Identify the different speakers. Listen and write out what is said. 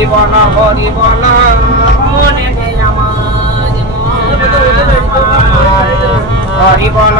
Speaker 1: করিব না করিব না করিব না করিব না